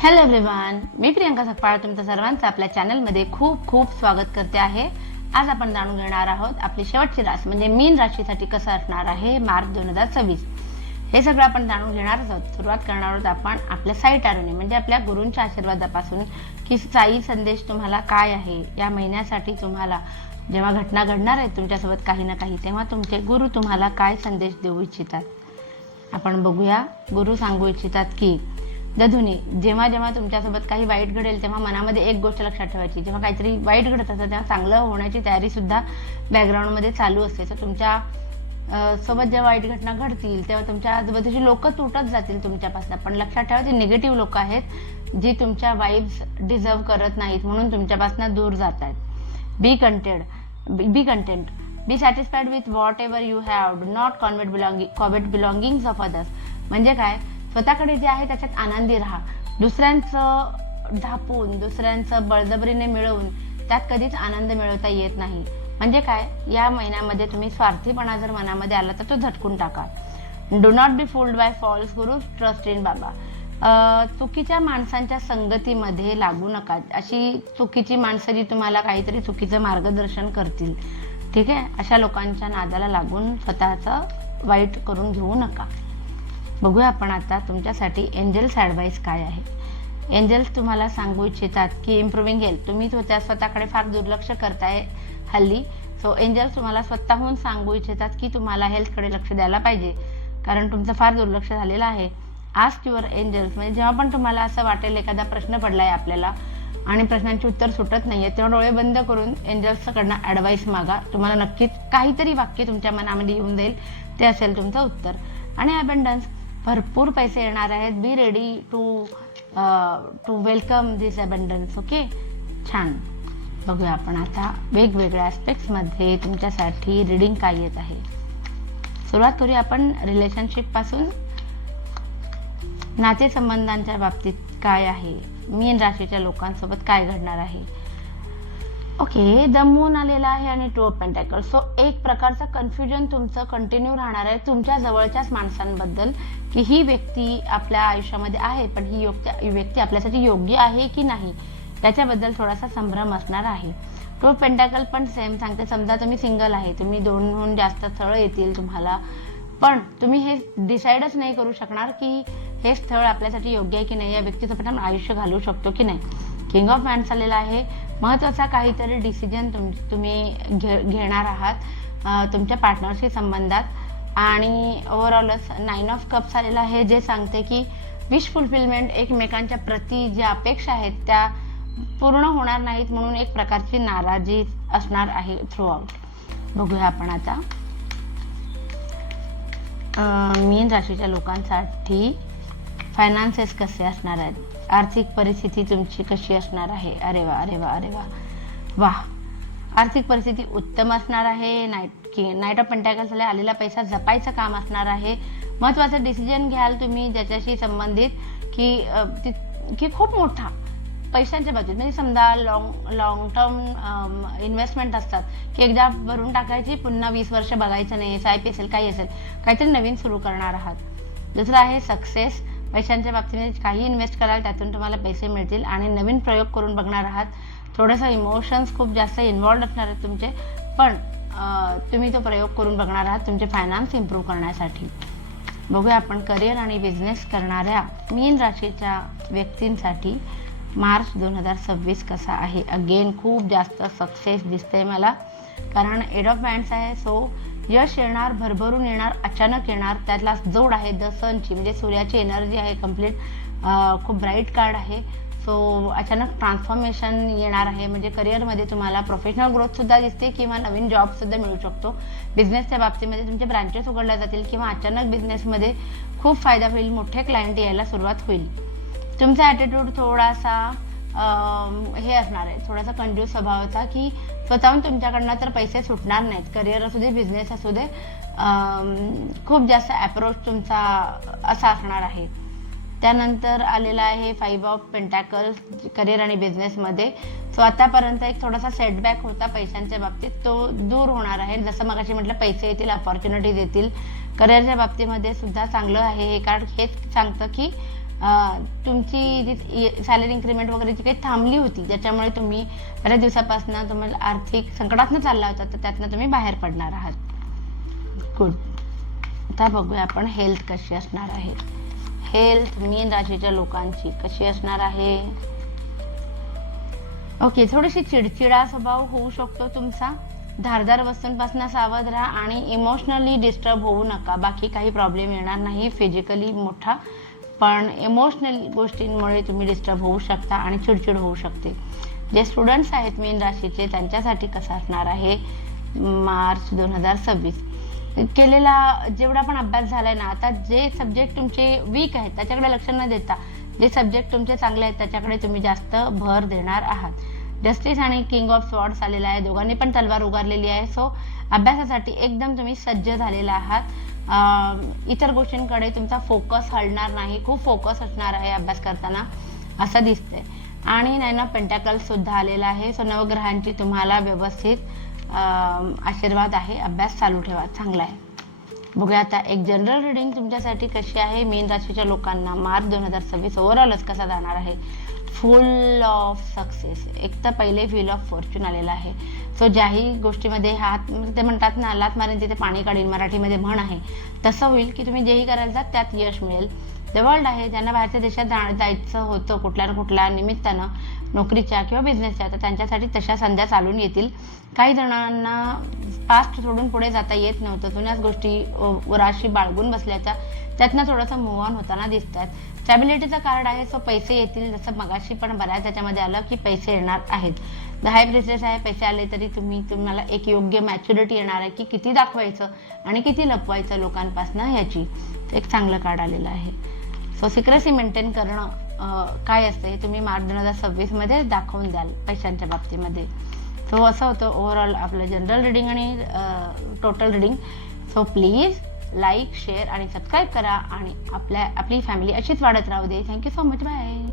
Hello everyone, मी प्रियंका सकपाळ तुमचं सर्वांचं आपल्या चॅनलमध्ये खूप खूप स्वागत करते आहे। आज आपण जाणून घेणार आहोत आपली शेवटची रास म्हणजे मीन राशीसाठी कसं असणार आहे मार्च 2026। हे सगळं आपण जाणून घेणार आहोत। सुरुवात करणार आहोत आपण आपल्या साई टॅरोने म्हणजे आपल्या गुरूंच्या आशीर्वादापासून की साई संदेश तुम्हाला काय आहे या महिन्यासाठी। तुम्हाला जेव्हा घटना घडणार आहे तुमच्यासोबत काही ना काही, तेव्हा तुमचे गुरु तुम्हाला काय संदेश देऊ इच्छितात आपण बघूया। गुरु सांगू इच्छितात की दधुनी, जेव्हा जेव्हा तुमच्यासोबत काही वाईट घडेल तेव्हा मनामध्ये एक गोष्ट लक्षात ठेवायची, जेव्हा काहीतरी वाईट घडत असतं तेव्हा चांगलं होण्याची तयारी सुद्धा बॅकग्राऊंडमध्ये चालू असते। तर तुमच्या सोबत जेव्हा वाईट घटना घडतील तेव्हा तुमच्या आजूबाजूची लोक तुटत जातील तुमच्यापासून, पण लक्षात ठेवा ती निगेटिव्ह लोक आहेत जी तुमच्या वाइब्स डिझर्व करत नाहीत म्हणून तुमच्यापासून दूर जात आहेत। Be content, be satisfied with whatever you have, do not covet belongings of others. म्हणजे काय, स्वतःकडे जे आहे त्याच्यात आनंदी राहा। दुसऱ्यांचं झापून दुसऱ्यांचं बळजबरीने मिळवून त्यात कधीच आनंद मिळवता येत नाही। म्हणजे काय, या महिन्यामध्ये तुम्ही स्वार्थीपणा जर मनामध्ये आला तर तो झटकून टाका। Do not be fooled by false guru, trust in baba. चुकीच्या माणसांच्या संगतीमध्ये लागू नका। अशी चुकीची माणसं जी तुम्हाला काहीतरी चुकीचं मार्गदर्शन करतील, ठीक आहे, अशा लोकांच्या नादाला लागून स्वतःचं वाईट करून घेऊ नका। बघूया आपण आता तुमच्यासाठी एंजल्स ॲडवाइस काय आहे। एंजल्स तुम्हाला सांगू इच्छितात की इम्प्रूव्हिंग हेल्थ, तुम्ही स्वतःकडे फार दुर्लक्ष करताय हल्ली। सो एंजल्स तुम्हाला स्वतःहून सांगू इच्छितात की तुम्हाला हेल्थकडे लक्ष द्यायला पाहिजे, कारण तुमचं फार दुर्लक्ष झालेलं आहे। आस्क युअर एंजल्स, म्हणजे जेव्हा पण तुम्हाला असं वाटेल एखादा प्रश्न पडलाय आपल्याला आणि प्रश्नांची उत्तर सुटत नाहीये, तेव्हा डोळे बंद करून एंजल्सकडनं ॲडवाइस मागा। तुम्हाला नक्कीच काहीतरी वाक्य तुमच्या मनामध्ये येऊन जाईल, ते असेल तुमचं उत्तर। आणि अबंडन्स, भरपूर पैसे येणार आहेत। Be ready to welcome this abundance. Okay, छान। बघूया आपण आता वेगवेगळ्या ॲस्पेक्ट्समध्ये तुमच्यासाठी रीडिंग काय येत आहे। सुरुवात करूया आपण रिलेशनशिप पासून। नातेसंबंधांच्या बाबतीत काय आहे, मीन राशीच्या लोकांसोबत काय घडणार आहे। ओके, द मून आलेला आहे आणि टू ऑफ पेंटॅकल। सो एक प्रकारचं कन्फ्युजन तुमचं कंटिन्यू राहणार आहे तुमच्या जवळच्याच माणसांबद्दल की ही व्यक्ती आपल्या आयुष्यामध्ये आहे, पण ही व्यक्ती आपल्यासाठी योग्य आहे की नाही त्याच्याबद्दल थोडासा संभ्रम असणार आहे। टू ऑफ पेंटॅकल पण सेम सांगते, समजा तुम्ही सिंगल आहे, तुम्ही 2हून जास्त स्थळ येतील तुम्हाला, पण तुम्ही हे डिसाईडच नाही करू शकणार की हे स्थळ आपल्यासाठी योग्य आहे की नाही, या व्यक्तीसोबत आपण आयुष्य घालवू शकतो की नाही। किंग ऑफ वॅन्ड्स आलेला आहे, महत्त्वाचा काहीतरी डिसिजन तुम्ही घेणार आहात तुमच्या पार्टनरशी संबंधात। आणि ओव्हरऑलच 9 ऑफ कप्स आलेला आहे, जे सांगते की विश फुलफिलमेंट, एकमेकांच्या प्रती ज्या अपेक्षा आहेत त्या पूर्ण होणार नाहीत म्हणून एक प्रकारची नाराजी असणार आहे थ्रू आउट। बघूया आपण आता मीन राशीच्या लोकांसाठी फायनान्सेस कसे असणार आहेत, आर्थिक परिस्थिती तुमची कशी असणार आहे। अरे वा अरे वा अरे वा वाह, आर्थिक परिस्थिती उत्तम असणार आहे। नाईट ऑफ पेंटॅकल्स आलेला पैसा जपायचं काम असणार आहे। महत्त्वाचं डिसिजन घ्याल तुम्ही ज्याच्याशी संबंधित की खूप मोठा पैशांच्या बाबतीत, म्हणजे समजा लॉंग टर्म इन्व्हेस्टमेंट असतात की एकदा भरून टाकायची, पुन्हा 20 वर्ष बघायचं नाही, SIP असेल काही असेल, काहीतरी नवीन सुरू करणार आहात। दुसरं आहे सक्सेस, पैशांच्या बाबतीमध्ये काही इन्व्हेस्ट कराल त्यातून तुम्हाला पैसे मिळतील आणि नवीन प्रयोग करून बघणार आहात। थोडंसं इमोशन्स खूप जास्त इन्व्हॉल्ड असणार आहेत तुमचे, पण तुम्ही तो प्रयोग करून बघणार आहात तुमचे फायनान्स इम्प्रूव्ह करण्यासाठी। बघूया आपण करिअर आणि बिझनेस करणाऱ्या मीन राशीच्या व्यक्तींसाठी मार्च 2026 कसा आहे। अगेन खूप जास्त सक्सेस दिसतंय मला, कारण एड ऑफ वॅन्ड्स आहे। सो यश येणार, भरभरून येणार, अचानक येणार, त्यातला जोड आहे द सनची, म्हणजे सूर्याची एनर्जी आहे कम्प्लीट, खूप ब्राईट कार्ड आहे। सो अचानक ट्रान्सफॉर्मेशन येणार आहे, म्हणजे करिअरमध्ये तुम्हाला प्रोफेशनल ग्रोथ सुद्धा दिसते किंवा नवीन जॉब सुद्धा मिळू शकतो। बिझनेसच्या बाबतीमध्ये तुमचे ब्रांचेस उघडल्या जातील किंवा अचानक बिझनेसमध्ये खूप फायदा होईल, मोठे क्लायंट यायला सुरुवात होईल। तुमचा ॲटिट्यूड थोडासा हे असणार आहे, थोडासा कंजूस स्वभावाचा, की स्वतःहून तुमच्याकडनं तर पैसे सुटणार नाहीत, करिअर असू दे बिझनेस असू दे, खूप जास्त अप्रोच तुमचा असा असणार आहे। त्यानंतर आलेला आहे 5 ऑफ पेंटॅकल्स करिअर आणि बिझनेसमध्ये। सो आतापर्यंत एक थोडासा सेटबॅक होता पैशांच्या बाबतीत, तो दूर होणार आहे। जसं मगाशी म्हटलं, पैसे येतील, अपॉर्च्युनिटीज येतील। करिअरच्या बाबतीमध्ये सुद्धा चांगलं आहे हे कार्ड, हेच सांगतं की तुमची जी सॅलरी इन्क्रीमेंट वगैरे जी काही थांबली होती, ज्याच्यामुळे तुम्ही बऱ्याच दिवसापासून तुम्हाला आर्थिक संकटातनं चालला होता, तर त्यातनं तुम्ही बाहेर पडणार आहात. गुड. आता बघूया आपण हेल्थ कशी असणार आहे. हेल्थ मीन राशीच्या लोकांची कशी असणार आहे. ओके, थोडीशी चिडचिडा स्वभाव होऊ शकतो तुमचा. धारदार वस्तूंपासून सावध राहा आणि इमोशनली डिस्टर्ब होऊ नका. बाकी काही प्रॉब्लेम येणार नाही फिजिकली मोठा, पण इमोशनल गोष्टींमुळे तुम्ही डिस्टर्ब होऊ शकता आणि चिडचिड होऊ शकते. जे स्टुडंट्स आहेत मीन राशीचे त्यांच्यासाठी कसं असणार आहे मार्च 2026. केलेला जेवढा पण अभ्यास झालाय ना, आता जे सब्जेक्ट तुमचे वीक आहेत त्याच्याकडे लक्ष न देता जे सब्जेक्ट तुमचे चांगले आहेत त्याच्याकडे तुम्ही जास्त भर देणार आहात. जस्टिस आणि किंग ऑफ स्वॉर्ड्स आलेला आहे, दोघांनी पण तलवार उगारलेली आहे. सो अभ्यासासाठी एकदम तुम्ही सज्ज झालेला आहात. इतर गोष्टींकडे तुमचा फोकस हलणार नाही, खूप फोकस असणार आहे अभ्यास करताना असं दिसतंय. आणि 9 ऑफ पेंटॅकल्स सुद्धा आलेला आहे. सो नवग्रहांची तुम्हाला व्यवस्थित आशीर्वाद आहे. अभ्यास चालू ठेवा, चांगला आहे. बघूया आता एक जनरल रिडिंग तुमच्यासाठी कशी आहे मीन राशीच्या लोकांना मार्च 2026 ओव्हरऑलच कसा जाणार आहे. फुल ऑफ सक्सेस. एक तर पहिले व्हील ऑफ फॉर्च्यून आलेला आहे. सो ज्याही गोष्टीमध्ये हात ते म्हणतात ना, लात मारेन तिथे पाणी काढीन, मराठीमध्ये म्हण आहे, तसं होईल की तुम्ही जेही करायला जात त्यात यश मिळेल. द वर्ल्ड आहे, ज्यांना बाहेरच्या देशात जायचं होतं कुठल्या ना कुठल्या निमित्तानं नोकरीच्या किंवा बिझनेसच्या, तर त्यांच्यासाठी तशा संध्या चालून येतील. काही जणांना पास्ट सोडून पुढे जाता येत नव्हतं, जुन्याच गोष्टी राशी बाळगून बसल्याच्या त्यातनं थोडंसं मूव्ह ऑन होताना दिसतात. स्टॅबिलिटीचं कार्ड आहे. सो पैसे येतील, जसं मगाशी पण बऱ्याच त्याच्यामध्ये आलं की पैसे येणार आहेत. द हाय प्रिन्सेस आहे, पैसे आले तरी तुम्हाला एक योग्य मॅच्युरिटी येणार आहे की किती दाखवायचं आणि किती लपवायचं लोकांपासनं याची एक चांगलं कार्ड आलेलं आहे. सो सिक्रेसी मेंटेन करणं काय असतं हे तुम्ही मार्च 2026 मध्ये दाखवून द्याल पैशांच्या बाबतीमध्ये. सो असं होतं ओव्हरऑल आपलं जनरल रिडिंग आणि total reading. So please like, share आणि सबस्क्राईब करा आणि आपली फॅमिली अशीच वाढत राहू दे. Thank you so much. बाय.